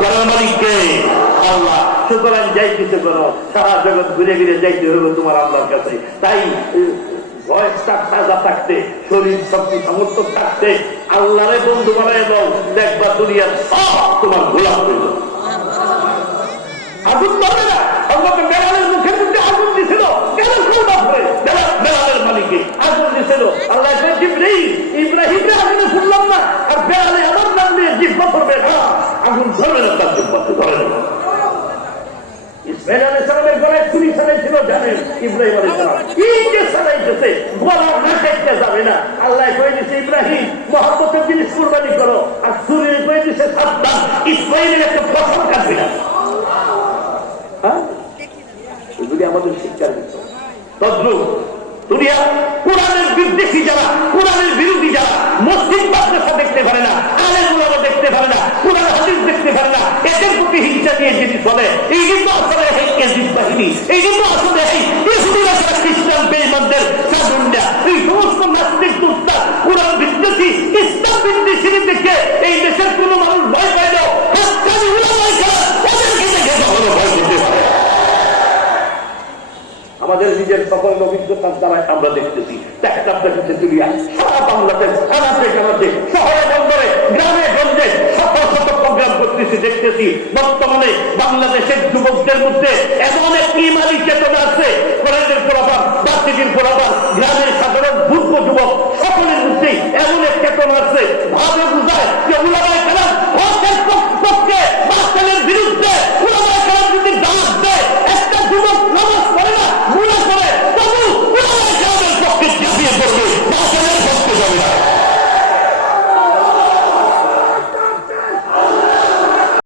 ঘরের মালিককে আল্লাহ। সুতরাং যাই কিছু করো, সারা জগৎ ঘুরে ঘুরে যাইতে হবে তোমার আল্লাহর কাছে। তাই বয়সটা তাজা থাকতে, শরীর শক্তি সামর্থ্য থাকতে আল্লাহরে বন্ধু বানায় দাও, দেখবা দুনিয়ার সব তোমার গোলাপ হয়ে যাবে। আগুন ধরবে না। আল্লাহ বেলালের মুখের মধ্যে আগুন দিছিল, কেন সৌদা করে বেলালের মালিকে আগুন দিছিল। আল্লাহ ইব্রাহিমে আগুনে ফুললাম না, আর বেলালে আমার নাম দিয়ে জিব্বা করবে না, আগুন ধরবে না, তার জিব্বাকে ধরে নেব। ইসমাইল আলাইহিস সালামের গলায় ছুরি চালাইছিল, জানেন ইব্রাহিম আলাইহিস সালাম কি যে চালাইতেছে, গলা না কাটতে যাবে না। আল্লাহ কয়ে দিছে ইব্রাহিম মহব্বতের জিনিস কুরবানি করো, আর ছুরি কয়ে দিছে সাবধান, ইসমাইলের একটা ফসল কাটবে না। হ্যাঁ, এগুলি আমাদের শিক্ষার বিষয়। তদ্রুপ দুনিয়া কোরআনের বিদ্বেষী যারা, কোরআনের বিরোধী যারা, মসজিদ মাদ্রাসা দেখতে পারে না, আলেম উলামা দেখতে পারে না, কোরআন হাদিস দেখতে পারে না, এদের প্রতি হিংসা নিয়ে যদি চলে, এই কিন্তু আসলে এজিদ বাহিনী, এই কিন্তু আসলে ইহুদিরা সারা খ্রিস্টান বেঈমানদের সাজুন্ডা, এই সমস্ত নাস্তিক দুস্তা কোরআন বিদ্বেষী ইসলাম বিদ্বেষী দেখে এই দেশের কোন মানুষ ভয় পায় না। হাক্কানি উলামায়ে কেরাম ওদেরকে দেখে কখনো ভয় পেতে পারে। আমাদের নিজের সকল অভিজ্ঞতার দ্বারা আমরা দেখতেছি, সারা বাংলাদেশ আনাচে কানাচে, শহরে বন্দরে, গ্রামে গঞ্জে শত শত প্রোগ্রাম করতেছি, দেখতেছি। বর্তমানে বাংলাদেশের যুবকদের মধ্যে এমন এক ইমানি চেতনা আছে, কলেজের প্রভাব, রাজনীতির প্রভাব, গ্রামের সাধারণ মূর্খ যুবক সকলের মধ্যেই এমন এক চেতনা আছে, ভাবে বুঝায় যে উলামায়ে কেরাম